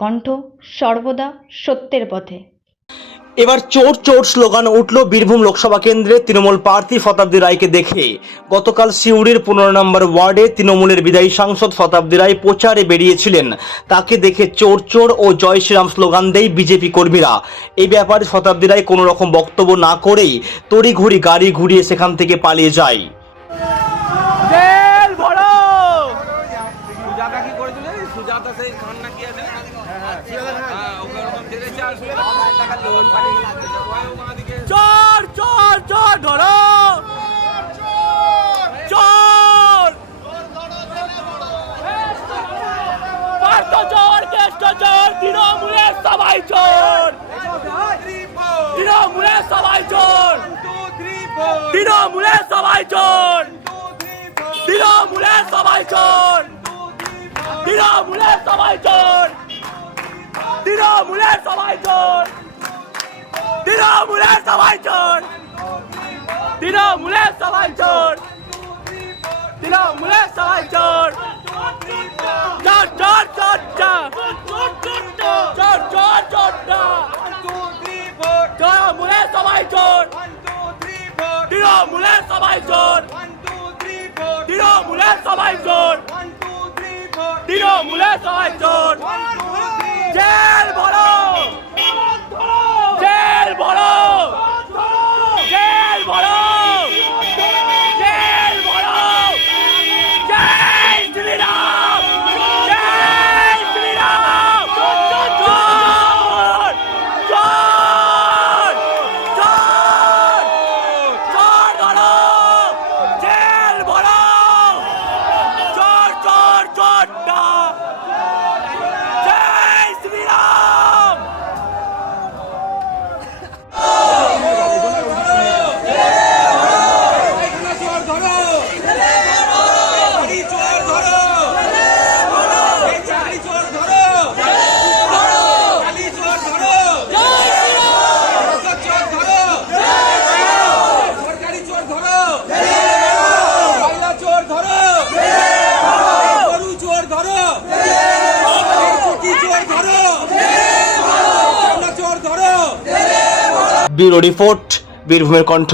কণ্ঠ সর্বদা সত্যের পথে। এবার চোর চোর স্লোগান উঠল বীরভূম লোকসভা কেন্দ্রে তৃণমূল প্রার্থী শতাব্দী রায়কে দেখে। গতকাল সিউড়ির 15 নম্বর ওয়ার্ডে তৃণমূলের বিদায়ী সাংসদ শতাব্দী রায় প্রচারে বেরিয়েছিলেন। তাকে দেখে চোর চোর ও জয় শ্রীরাম স্লোগান দেয় বিজেপি কর্মীরা। এই ব্যাপারে শতাব্দী রায় কোনো রকম বক্তব্য না করেই তড়িঘড়ি গাড়ি ঘুরিয়ে সেখান থেকে পালিয়ে যায়। চোর চোর চোর ধরো, চোর পার্থ চোর, কেষ্ট চোর, তৃণমূলের সবাই চোর, তৃণমূলের সবাই চোর, তৃণমূলের সবাই চোর, তৃণমূলের সবাই চোর, তৃণমূলের সবাই চোর, তৃণমূলের সবাই চোর, তৃণমূলের সবাই চোর, তৃণমূলের সবাই চোর, তৃণমূলের সবাই চোর, চোর চোর চোর চোর চোর চোর চোর তৃণমূলের সবাই চোর, তৃণমূলের সবাই চোর, তৃণমূলের সবাই চোর, তৃণমূলের সবাই চোর, জেল ভরো, জেল ভরো, জেল ভরো, জেল ভরো, জয় শ্রীরাম, জয় শ্রীরাম, চোর চোর চোর চোর ধরো, জেল ভরো, চোর চোর চোরটা, জয় শ্রীরাম। ব্যুরো রিপোর্ট, বীরভূমের কণ্ঠ।